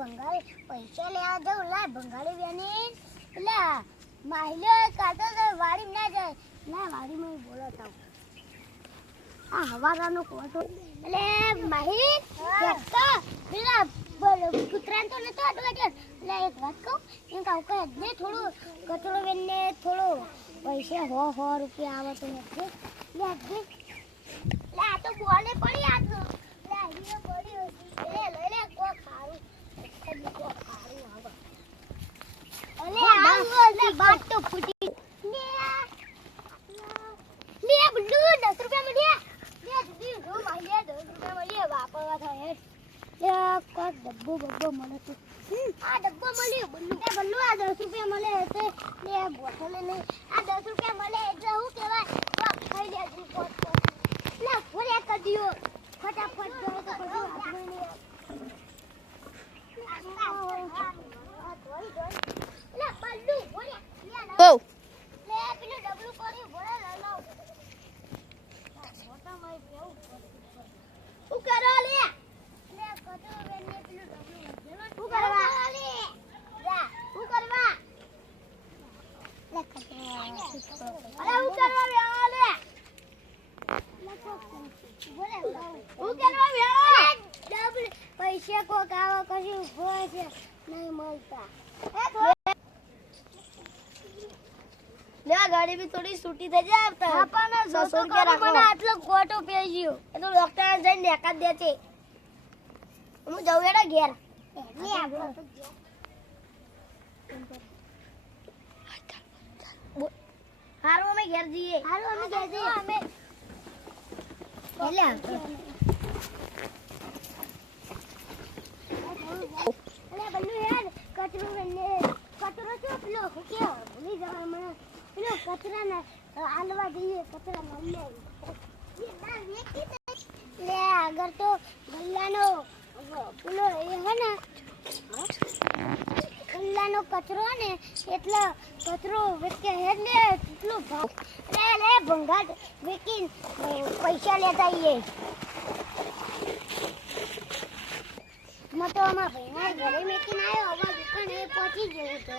ભંગારી પૈસા લેવા જાઉં લા ભંગારી બેની એટલે માહિલે કાતો તો વાડી ના જાય ના વાડીમાં બોલાતા આ હવારાનો કોટો એટલે માહી તો પેલા કૂતરાને તો નતો અટવા દે એટલે એક વાત કહું એમ કહું કે ને થોડું કચરો વેને થોડો પૈસા 100 રૂપિયા આવે તો નથી લે આ તો બોલે પડી આ તો લે અહીંયા પડી લે લઈ લે કો ખારું કો ખારું આવે અલે આ લે બાટ તો ફૂટી લે બલ્લુ 10 રૂપિયા મળ્યા લે દીદી જો માલ્યા 10 રૂપિયા મળ્યા વાપરવા થાય લે કોક ડબ્બો મળે તો આ ડબ્બો મળ્યો બલ્લુ એ બલ્લુ આ 10 રૂપિયા મળે એટલે લે બોટલ ને આ 10 રૂપિયા મળે એટલે હું કહેવાય કોક ખાઈ લેજી કોક લે ફોરે કરી દિયો ફટાફટ જોઈ તો બધું હાથમાં લે બલ્લુ ફોરે લે પેલું ડબલું કરી ભરે લાવ મોટા માઈ બેવું હું કરો લે કતો વેને પેલું ડબલું હું કરવા લે જા હું કરવા લે કતો અરે હું કરવા વેળા લે હું કરવા વેળા ડબલ પૈસા કો કાવા કશું હોય છે નહીં મળતા લે ગાડી બી થોડી છૂટી થઈ જાય આવતા આપણા 600 રૂપિયા રાખો મને આટલો ગોટો પેજ્યો એ તો ડોક્ટર જઈને દેખાડ દે છે હું જાઉં એડા ઘેર લે આપણો હારું અમે ઘેર જઈએ અમે એટલે બલ્લુ યાર કચરો વેને કચરો છો પેલો કે ભૂલી જવા મને પેલો કચરા ના આલવા જઈએ કચરા મળે લે આગળ તો ગલ્લાનો પેલો એ હે ને ગલ્લાનો કચરો ને એટલો કચરો વેકે હે ને એટલો ભાવ લે ભંગાટ વેકીન પૈસા લેતા આઈએ મતો અમાર ભાઈના ઘરે મેકીને આવ્યો હવે દુકાને પહોંચી ગયો તો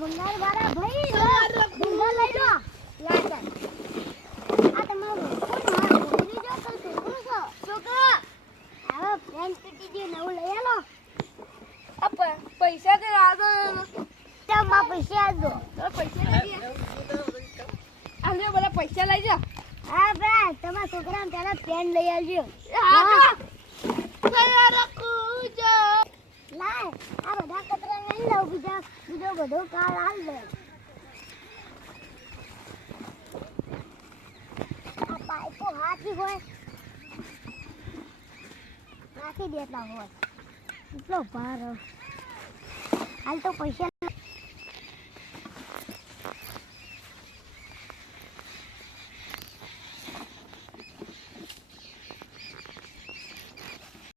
ભંગાર વાળા ભાઈ ભંગાર લઈ લો લાતા આ તમારો કોણ મારો ભૂલી જો તો શું છો છોકરો હવે ફ્રેન્ડ પીટી જે નવું લઈ આલો અપ પૈસા તે આદો તમા પૈસા આદો પૈસા લઈ આલ્યો બધા પૈસા લઈ જા હા ભાઈ તમારા છોકરાને પેલા પેન લઈ આવજો હા તૈયાર કૂજો લાય આ બધા કચરા લઈ લો બીજો બધો કાલ હાલ દે આ પાઇપો હાથી હોય નાખી દેતા હોય એટલો ભાર હાલ તો પૈસા